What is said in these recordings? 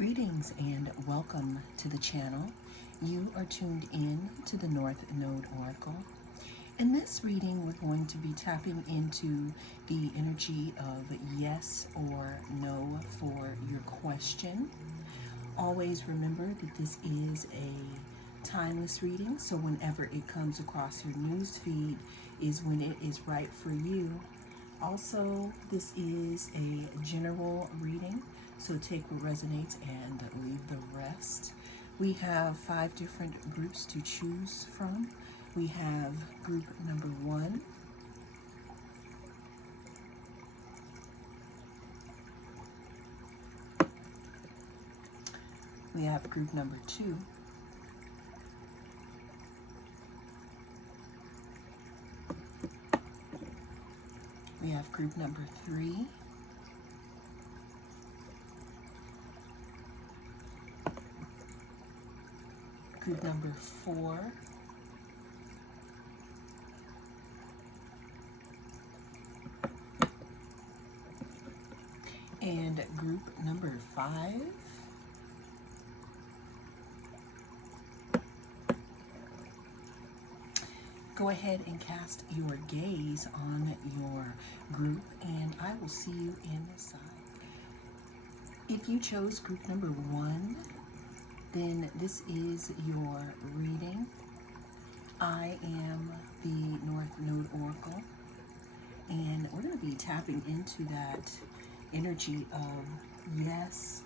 Greetings and welcome to the channel. You are tuned in to the North Node Oracle. In this reading, we're going to be tapping into the energy of yes or no for your question. Always remember that this is a timeless reading, so whenever it comes across your news feed is when it is right for you. Also, this is a general reading, so take what resonates and leave the rest. We have 5 different groups to choose from. We have group number 1. We have group number 2. We have group number 3. Group number 4. And group number 5. Go ahead and cast your gaze on your group, and I will see you in the side. If you chose group number 1, then this is your reading. I am the North Node Oracle, and we're going to be tapping into that energy of yes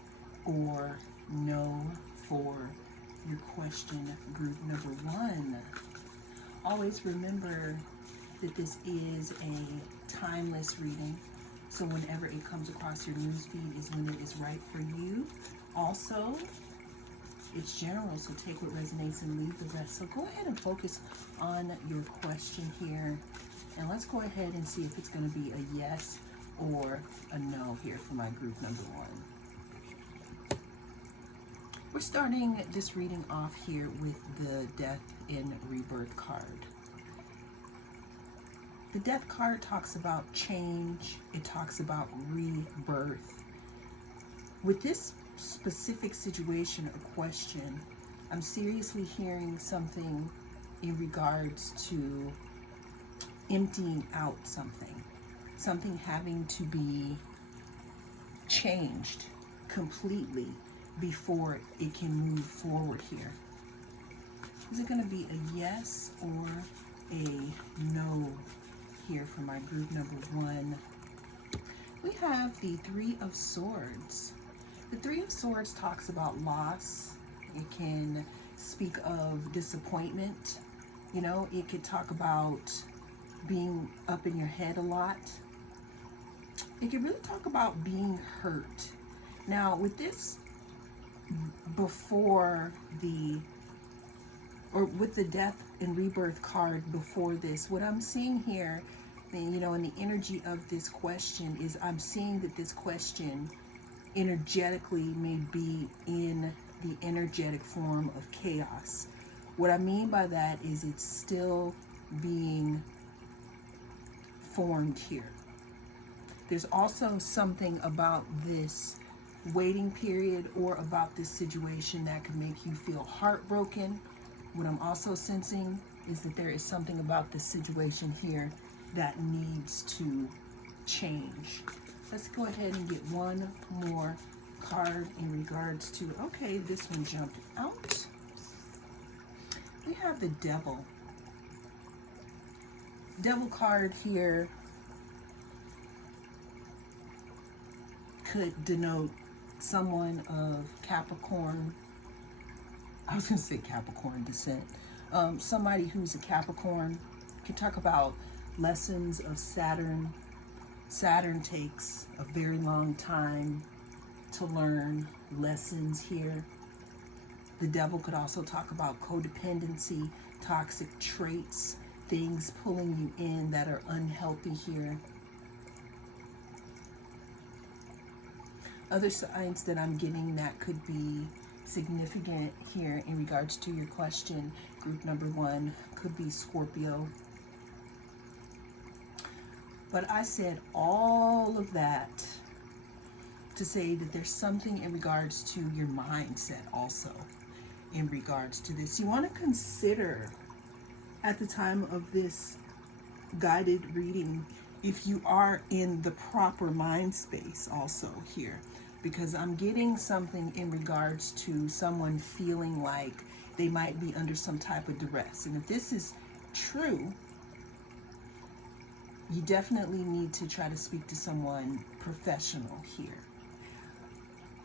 or no for your question, group number 1. Always remember that this is a timeless reading, so whenever it comes across your newsfeed is when it is right for you. Also, it's general, so take what resonates and leave the rest. So go ahead and focus on your question here, and let's go ahead and see if it's going to be a yes or a no here for my group number 1. We're starting this reading off here with the Death and Rebirth card. The Death card talks about change. It talks about rebirth. With this specific situation or question, I'm seriously hearing something in regards to emptying out something having to be changed completely before it can move forward here. Is it going to be a yes or a no here for my group number 1? We have the 3 of Swords. The 3 of Swords talks about loss. It can speak of disappointment. You know, it could talk about being up in your head a lot. It could really talk about being hurt. Now, with this, with the Death and Rebirth card before this, what I'm seeing here, you know, in the energy of this question is I'm seeing that this question energetically may be in the energetic form of chaos. What I mean by that is it's still being formed here. There's also something about this waiting period or about this situation that could make you feel heartbroken. What I'm also sensing is that there is something about this situation here that needs to change. Let's go ahead and get one more card in regards to, okay, this one jumped out. We have the Devil. Devil card here could denote someone of Capricorn, I was going to say Capricorn descent. Somebody who's a Capricorn can talk about lessons of Saturn. Saturn takes a very long time to learn lessons here. The Devil could also talk about codependency, toxic traits, things pulling you in that are unhealthy here. Other signs that I'm getting that could be significant here in regards to your question, group number 1, could be Scorpio. But I said all of that to say that there's something in regards to your mindset also in regards to this. You want to consider at the time of this guided reading if you are in the proper mind space also here, because I'm getting something in regards to someone feeling like they might be under some type of duress. And if this is true, you definitely need to try to speak to someone professional here.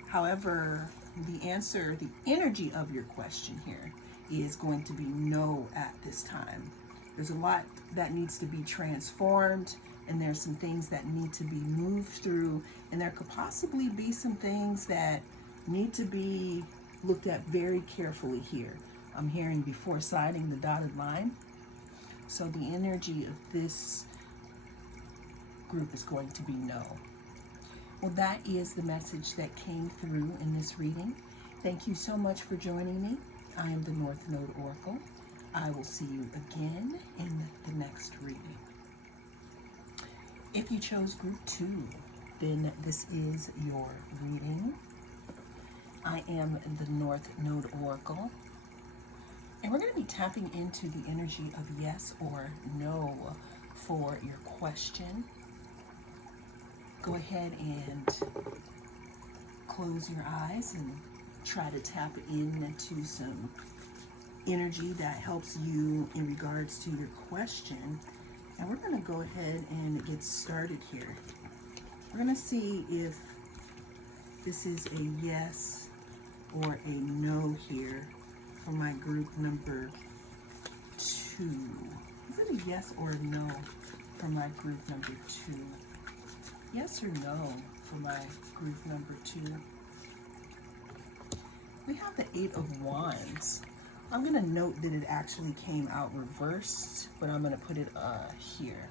However, the answer, the energy of your question here is going to be no at this time. There's a lot that needs to be transformed, and there's some things that need to be moved through, and there could possibly be some things that need to be looked at very carefully here. I'm hearing before signing the dotted line. So the energy of this group is going to be no. Well, that is the message that came through in this reading. Thank you so much for joining me. I am the North Node Oracle. I will see you again in the next reading. If you chose group 2, then this is your reading. I am the North Node Oracle. And we're going to be tapping into the energy of yes or no for your question. Go ahead and close your eyes and try to tap into some energy that helps you in regards to your question. And we're going to go ahead and get started here. We're going to see if this is a yes or a no here for my group number 2. Is it a yes or a no for my group number 2? Yes or no for my group number 2? We have the 8 of Wands. I'm going to note that it actually came out reversed, but I'm going to put it here.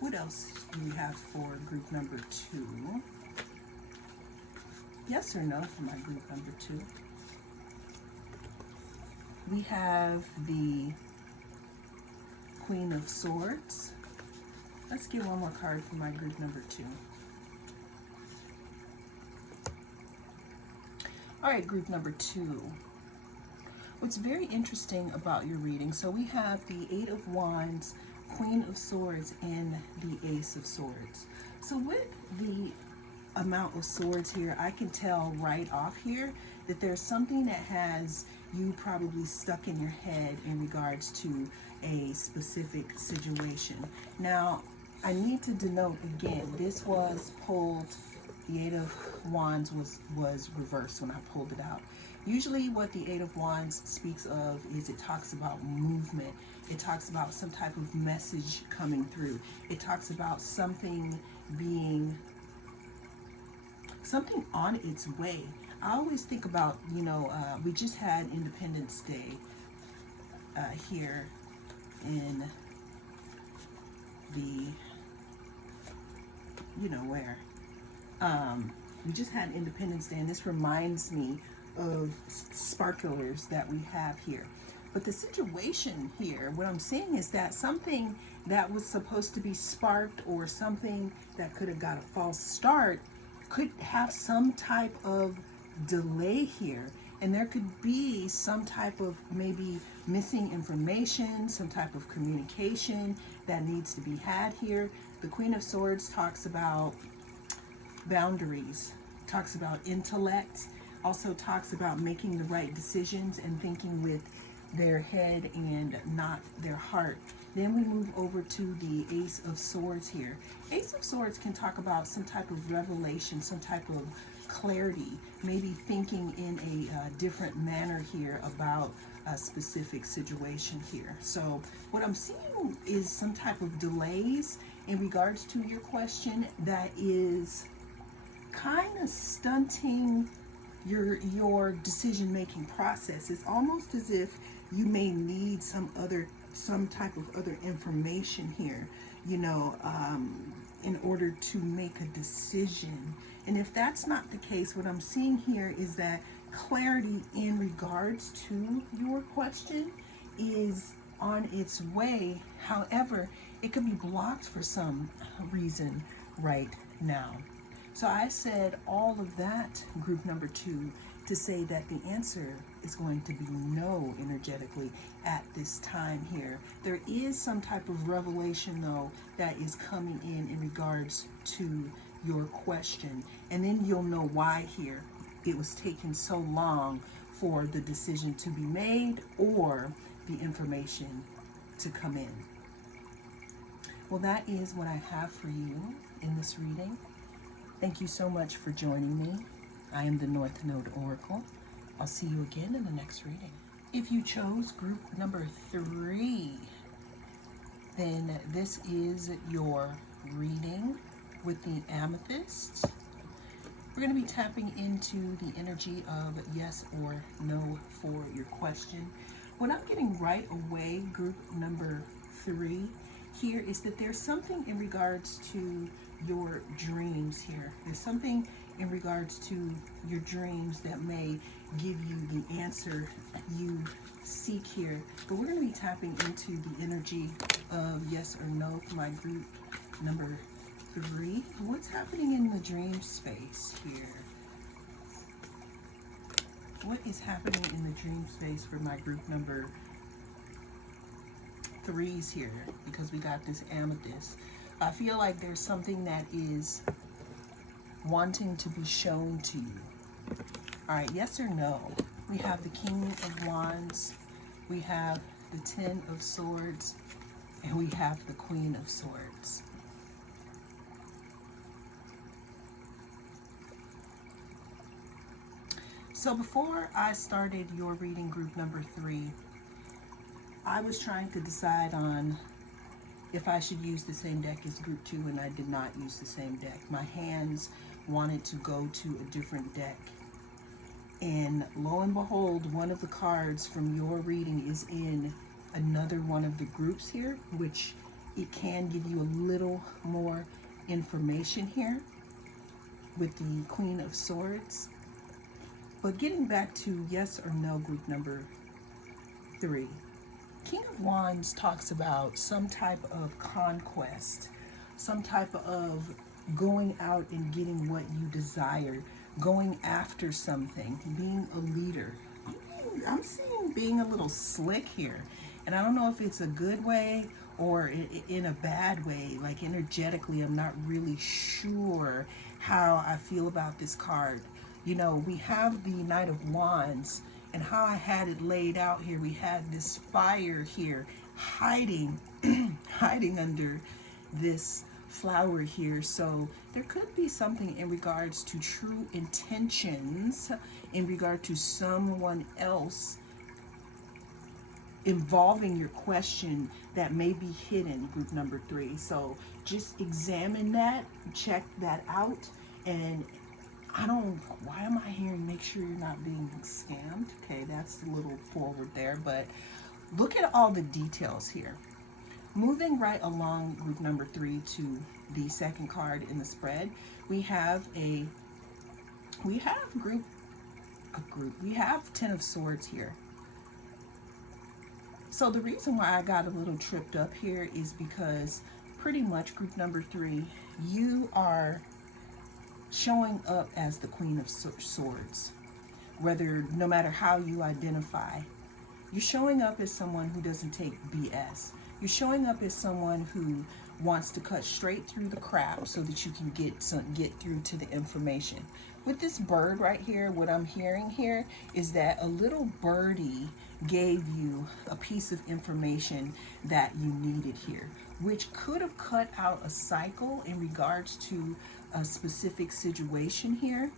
What else do we have for group number 2? Yes or no for my group number 2? We have the Queen of Swords. Let's get one more card for my group number 2. All right, group number 2. What's very interesting about your reading, so we have the 8 of Wands, Queen of Swords, and the Ace of Swords. So with the amount of swords here, I can tell right off here that there's something that has you probably stuck in your head in regards to a specific situation. Now, I need to denote again, this was pulled, the 8 of Wands was reversed when I pulled it out. Usually what the 8 of Wands speaks of is it talks about movement. It talks about some type of message coming through. It talks about something being, something on its way. I always think about, we just had Independence Day here in the, where. We just had Independence Day, and this reminds me of sparklers that we have here. But the situation here, what I'm saying is that something that was supposed to be sparked or something that could have got a false start could have some type of delay here. And there could be some type of maybe missing information, some type of communication that needs to be had here. The Queen of Swords talks about boundaries, talks about intellect, also talks about making the right decisions and thinking with their head and not their heart. Then we move over to the Ace of Swords here. Ace of Swords can talk about some type of revelation, some type of clarity, maybe thinking in a different manner here about a specific situation here. So what I'm seeing is some type of delays in regards to your question that is kind of stunting your decision-making process. It's almost as if you may need some type of other information here, in order to make a decision. And if that's not the case, what I'm seeing here is that clarity in regards to your question is on its way. However, it could be blocked for some reason right now. So I said all of that, group number 2, to say that the answer is going to be no energetically at this time here. There is some type of revelation, though, that is coming in regards to your question. And then you'll know why here it was taking so long for the decision to be made or the information to come in. Well, that is what I have for you in this reading. Thank you so much for joining me. I am the North Node Oracle. I'll see you again in the next reading. If you chose group number 3, then this is your reading with the amethyst. We're going to be tapping into the energy of yes or no for your question. What I'm getting right away, group number 3, here is that there's something in regards to your dreams here. There's something in regards to your dreams that may give you the answer you seek here. But we're going to be tapping into the energy of yes or no for my group number 3. What's happening in the dream space here? What is happening in the dream space for my group number 3s here? Because we got this amethyst. I feel like there's something that is wanting to be shown to you. All right, yes or no? We have the King of Wands, we have the Ten of Swords, and we have the Queen of Swords. So before I started your reading, group number 3, I was trying to decide on if I should use the same deck as group 2, and I did not use the same deck. My hands wanted to go to a different deck. And lo and behold, one of the cards from your reading is in another one of the groups here, which it can give you a little more information here with the Queen of Swords. But getting back to yes or no, group number 3. King of Wands talks about some type of conquest, some type of going out and getting what you desire, going after something, being a leader. I'm seeing being a little slick here. And I don't know if it's a good way or in a bad way. Like energetically, I'm not really sure how I feel about this card. You know, we have the Knight of Wands, and how I had it laid out here, we had this fire here hiding, hiding under this flower here. So there could be something in regards to true intentions, in regard to someone else involving your question that may be hidden, group number 3. So just examine that, check that out, and why am I hearing make sure you're not being scammed? Okay, that's a little forward there, but look at all the details here. Moving right along, group number 3, to the second card in the spread, we have Ten of Swords here. So the reason why I got a little tripped up here is because pretty much, group number 3, you are showing up as the Queen of Swords. No matter how you identify, you're showing up as someone who doesn't take BS. You're showing up as someone who wants to cut straight through the crap so that you can get through to the information. With this bird right here, what I'm hearing here is that a little birdie gave you a piece of information that you needed here, which could have cut out a cycle in regards to a specific situation here.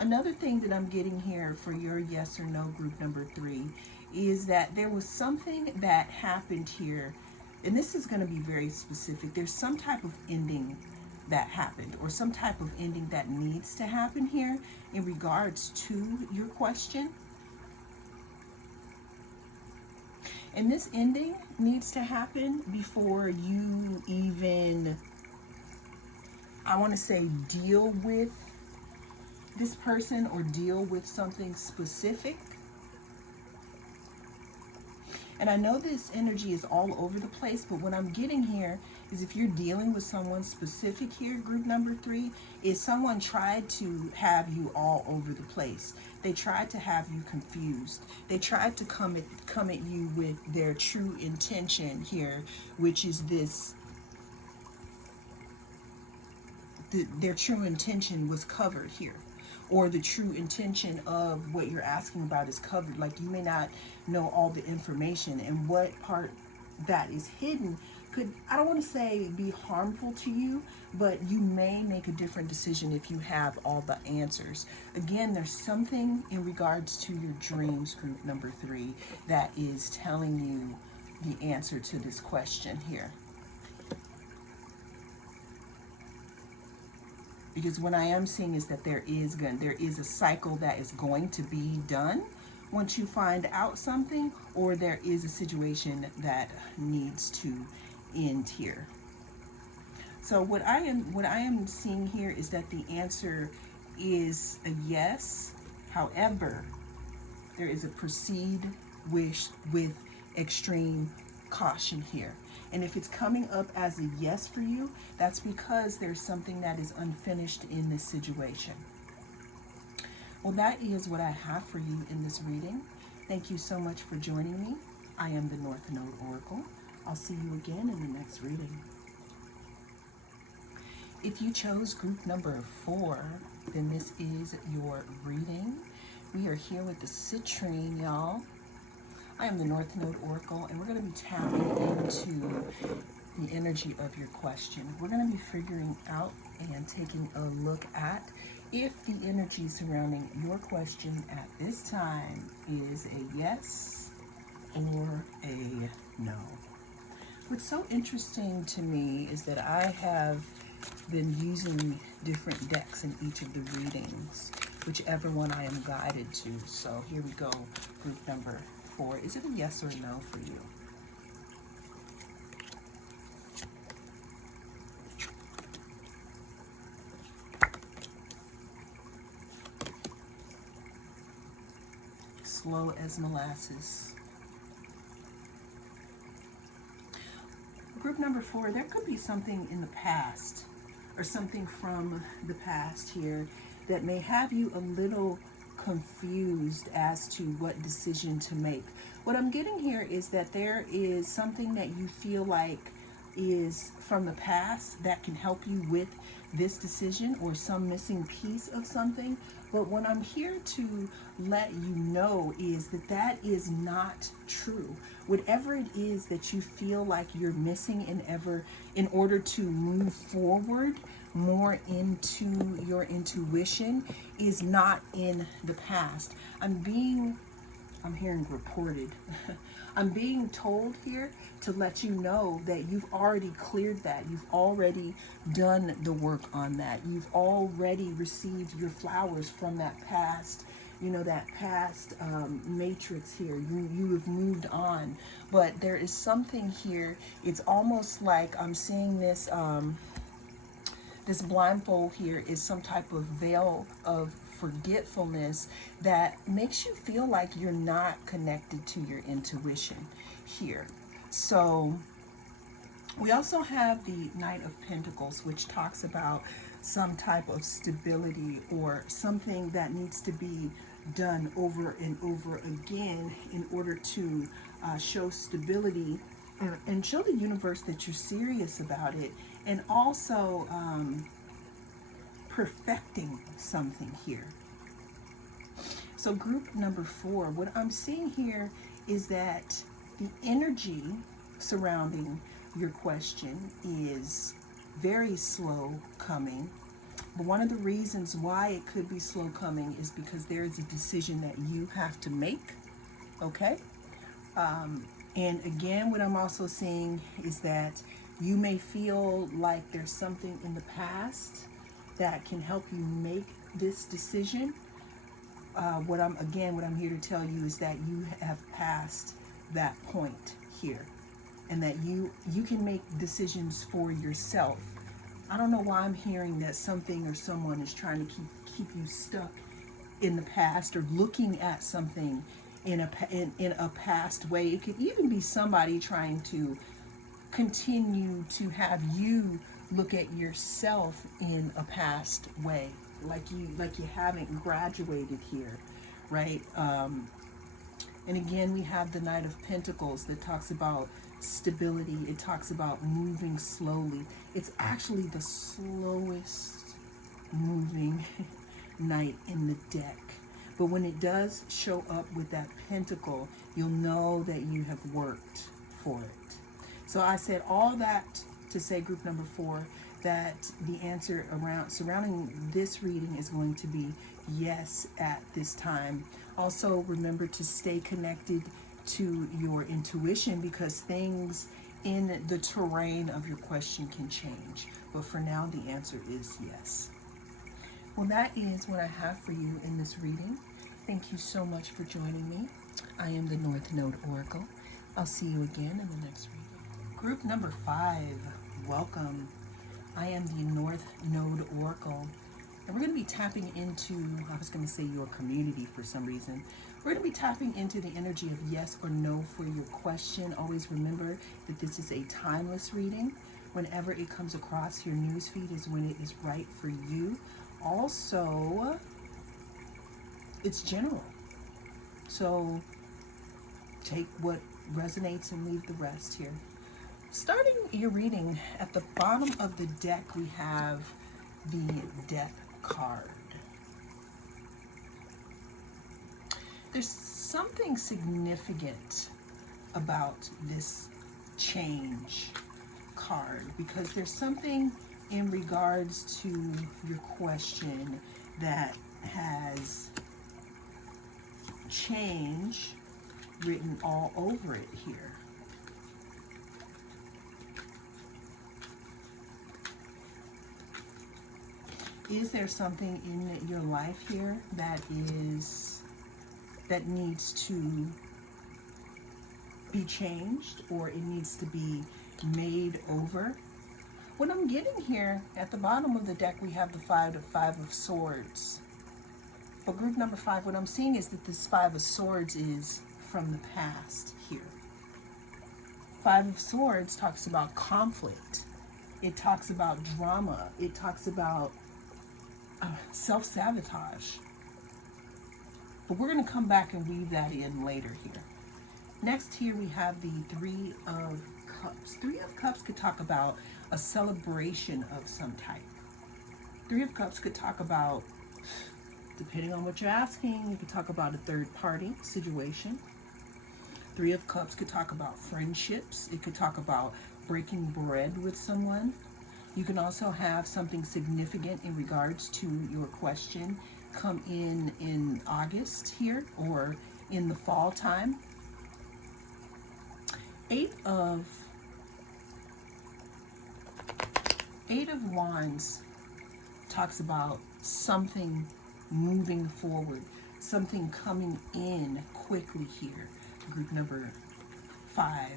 Another thing that I'm getting here for your yes or no, group number 3, is that there was something that happened here, and this is going to be very specific. There's some type of ending that happened, or some type of ending that needs to happen here in regards to your question. And this ending needs to happen before you even, I want to say, deal with this person or deal with something specific. And I know this energy is all over the place, but what I'm getting here is if you're dealing with someone specific here, group number 3, is someone tried to have you all over the place. They tried to have you confused. They tried to come at you with their true intention here, which is this. Their true intention was covered here, or the true intention of what you're asking about is covered. Like, you may not know all the information, and what part that is hidden could, I don't want to say be harmful to you, but you may make a different decision if you have all the answers. Again, there's something in regards to your dreams, group number 3, that is telling you the answer to this question here. Because what I am seeing is that there is a cycle that is going to be done once you find out something, or there is a situation that needs to end here. So what I am seeing here is that the answer is a yes. However, there is a proceed with extreme caution here. And if it's coming up as a yes for you, that's because there's something that is unfinished in this situation. Well, that is what I have for you in this reading. Thank you so much for joining me. I am the North Node Oracle. I'll see you again in the next reading. If you chose group number 4, then this is your reading. We are here with the citrine, y'all. I am the North Node Oracle, and we're going to be tapping into the energy of your question. We're going to be figuring out and taking a look at if the energy surrounding your question at this time is a yes or a no. What's so interesting to me is that I have been using different decks in each of the readings, whichever one I am guided to. So here we go, group number 4. Is it a yes or a no for you? Slow as molasses. Group number 4, there could be something in the past or something from the past here that may have you a little confused as to what decision to make. What I'm getting here is that there is something that you feel like is from the past that can help you with this decision, or some missing piece of something. But what I'm here to let you know is that that is not true. Whatever it is that you feel like you're missing in order to move forward more into your intuition is not in the past. I'm hearing reported. I'm being told here to let you know that you've already cleared that. You've already done the work on that. You've already received your flowers from that past, that past matrix here. You have moved on. But there is something here. It's almost like I'm seeing this, this blindfold here is some type of veil of forgetfulness that makes you feel like you're not connected to your intuition here. So we also have the Knight of Pentacles, which talks about some type of stability or something that needs to be done over and over again in order to show stability and show the universe that you're serious about it, and also perfecting something here. So group number 4, what I'm seeing here is that the energy surrounding your question is very slow coming. But one of the reasons why it could be slow coming is because there is a decision that you have to make, okay? And again, what I'm also seeing is that you may feel like there's something in the past that can help you make this decision. What I'm here to tell you is that you have passed that point here, and that you can make decisions for yourself. I don't know why I'm hearing that something or someone is trying to keep you stuck in the past, or looking at something in a past way. It could even be somebody trying to continue to have you look at yourself in a past way, like you haven't graduated here, right? And again, we have the Knight of Pentacles that talks about stability. It talks about moving slowly. It's actually the slowest moving knight in the deck. But when it does show up with that pentacle, you'll know that you have worked for it. So I said all that to say, group number 4, that the answer surrounding this reading is going to be yes at this time. Also, remember to stay connected to your intuition, because things in the terrain of your question can change. But for now, the answer is yes. Well, that is what I have for you in this reading. Thank you so much for joining me. I am the North Node Oracle. I'll see you again in the next reading. Group number 5, welcome. I am the North Node Oracle. And we're going to be tapping into, I was going to say your community for some reason. We're going to be tapping into the energy of yes or no for your question. Always remember that this is a timeless reading. Whenever it comes across your newsfeed is when it is right for you. Also, it's general. So take what resonates and leave the rest here. Starting your reading, at the bottom of the deck, we have the Death card. There's something significant about this change card, because there's something in regards to your question that has change written all over it here. Is there something in your life here that needs to be changed, or it needs to be made over? What I'm getting here, at the bottom of the deck, we have the Five of Swords. But group number 5, what I'm seeing is that this 5 of Swords is from the past here. 5 of Swords talks about conflict. It talks about drama. It talks about self-sabotage. But we're going to come back and weave that in later here. Next here we have the 3 of Cups. 3 of Cups could talk about a celebration of some type. 3 of Cups could talk about, depending on what you're asking, you could talk about a third party situation. 3 of Cups could talk about friendships. It could talk about breaking bread with someone. You can also have something significant in regards to your question come in August here, or in the fall time. 8 of Wands talks about something moving forward, something coming in quickly here. Group number 5.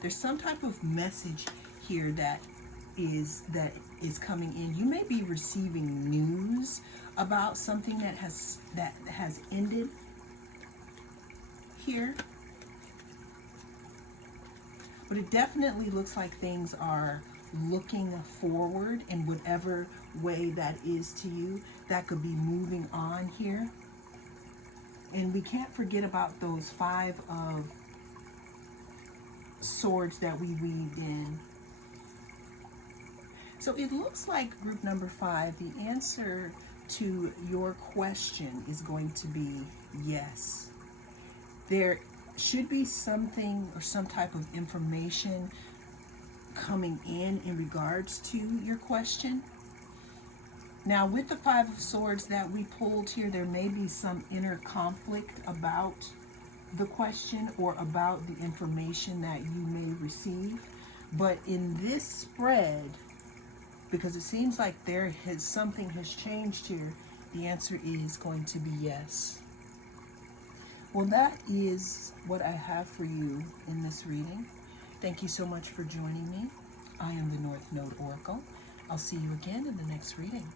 There's some type of message here that is coming in. You may be receiving news about something that has ended here. But it definitely looks like things are looking forward in whatever way that is to you. That could be moving on here. And we can't forget about those 5 of Swords that we weaved in. So it looks like, group number 5, the answer to your question is going to be yes. There should be something or some type of information coming in regards to your question. Now, with the 5 of Swords that we pulled here, there may be some inner conflict about the question or about the information that you may receive. But in this spread, because it seems like something has changed here, the answer is going to be yes. Well, that is what I have for you in this reading. Thank you so much for joining me. I am the North Node Oracle. I'll see you again in the next reading.